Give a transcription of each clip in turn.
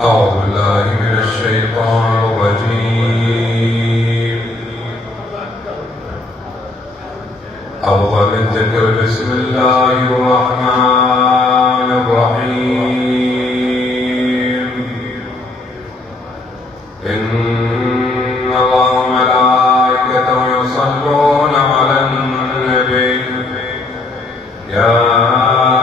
أعوذ بالله من الشيطان الرجيم. أفضل الذكر بسم الله الرحمن الرحيم. إن الله وملائكته يصلون على النبي يا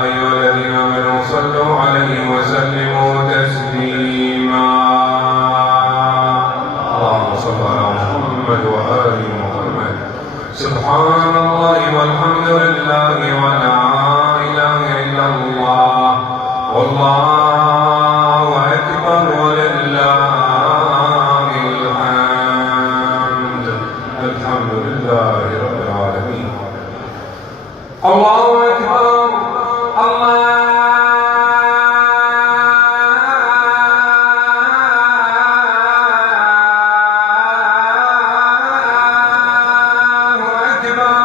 أيها الذين آمنوا صلوا عليه وسلموا تسليما. اللهم صل على محمد وآل محمد. سبحان الله والحمد لله ولا إله إلا الله والله أكبر ولله الحمد. الحمد لله رب العالمين. الله أكبر. الله أكبر.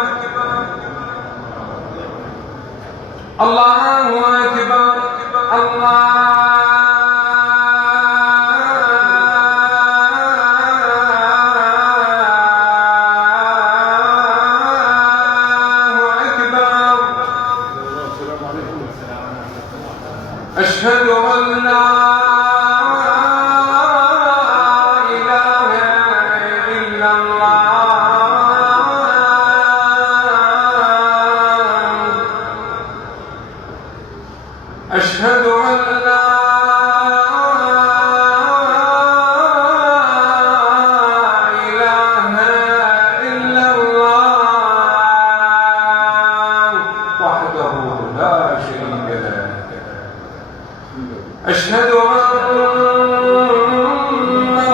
أشهد أن لا إله إلا الله. أشهد أن لا إله إلا الله وحده لا شريك له. أشهد أن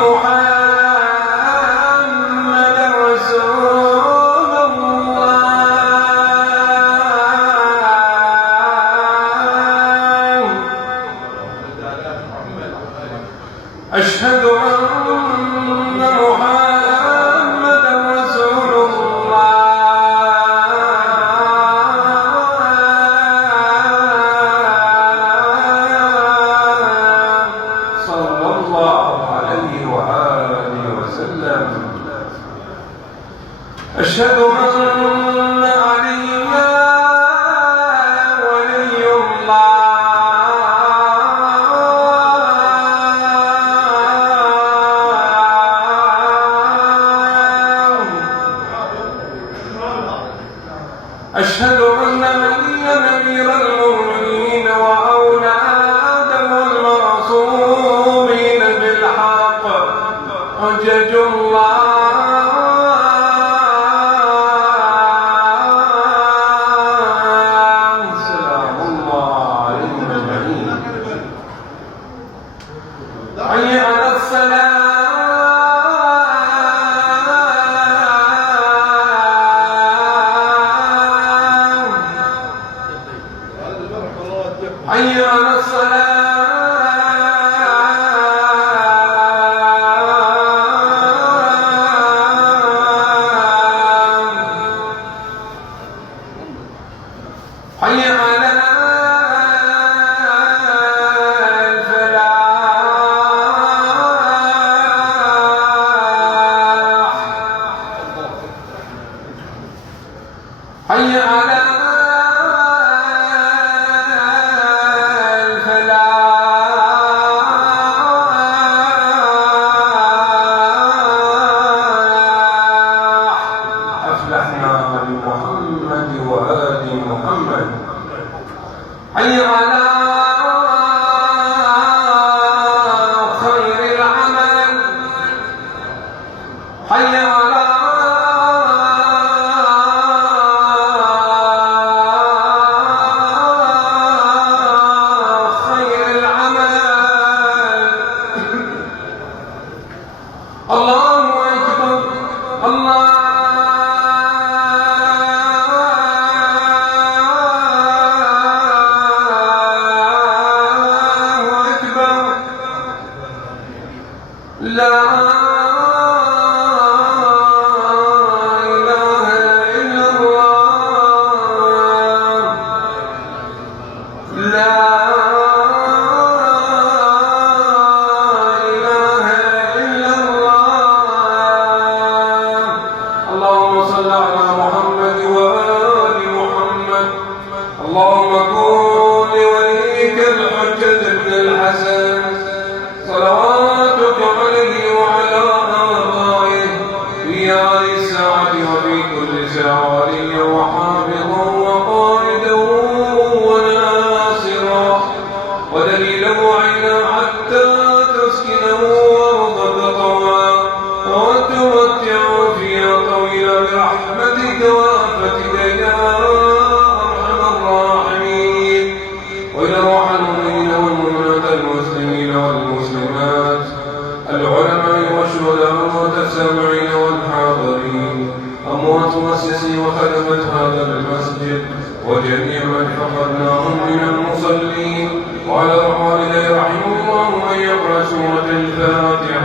محمدا رسول الله. أشهد أن محمدا رسول الله. صلى الله عليه وآله وسلم. أشهد أن عليا ولي الله. أشهد أن عليا أمير المؤمنين وأولاده المعصومين بالحق حجج الله. سلام الله عليهم أجمعين. حي على الصلاة. حي على الصلاة. حي على الفلاح. حي على أفلحنا بمحمد وآل محمد. حي على خير العمل. حي على خير العمل. الله أكبر. الله الحجة بن الحسن صلواتك عليه وعلى آبائه في هذه الساعة وفي كل ساعة وليا وحافظا وقائدا وناصرا ودليلا وعينا حتى تسكنه أرضك طوعا وتمتعه فيها طويلا برحمتك وآفتك يا أرحم الراحمين. وإلى روح المؤمنين والمؤمنات المسلمين والمسلمات العلماء والشهداء والمتسامعين والحاضرين أموات مؤسسي وخدمة هذا المسجد وجميع من فقدناهم من المصلين وعلى الوالدين رحمه الله من يقرأ سورة الفاتحة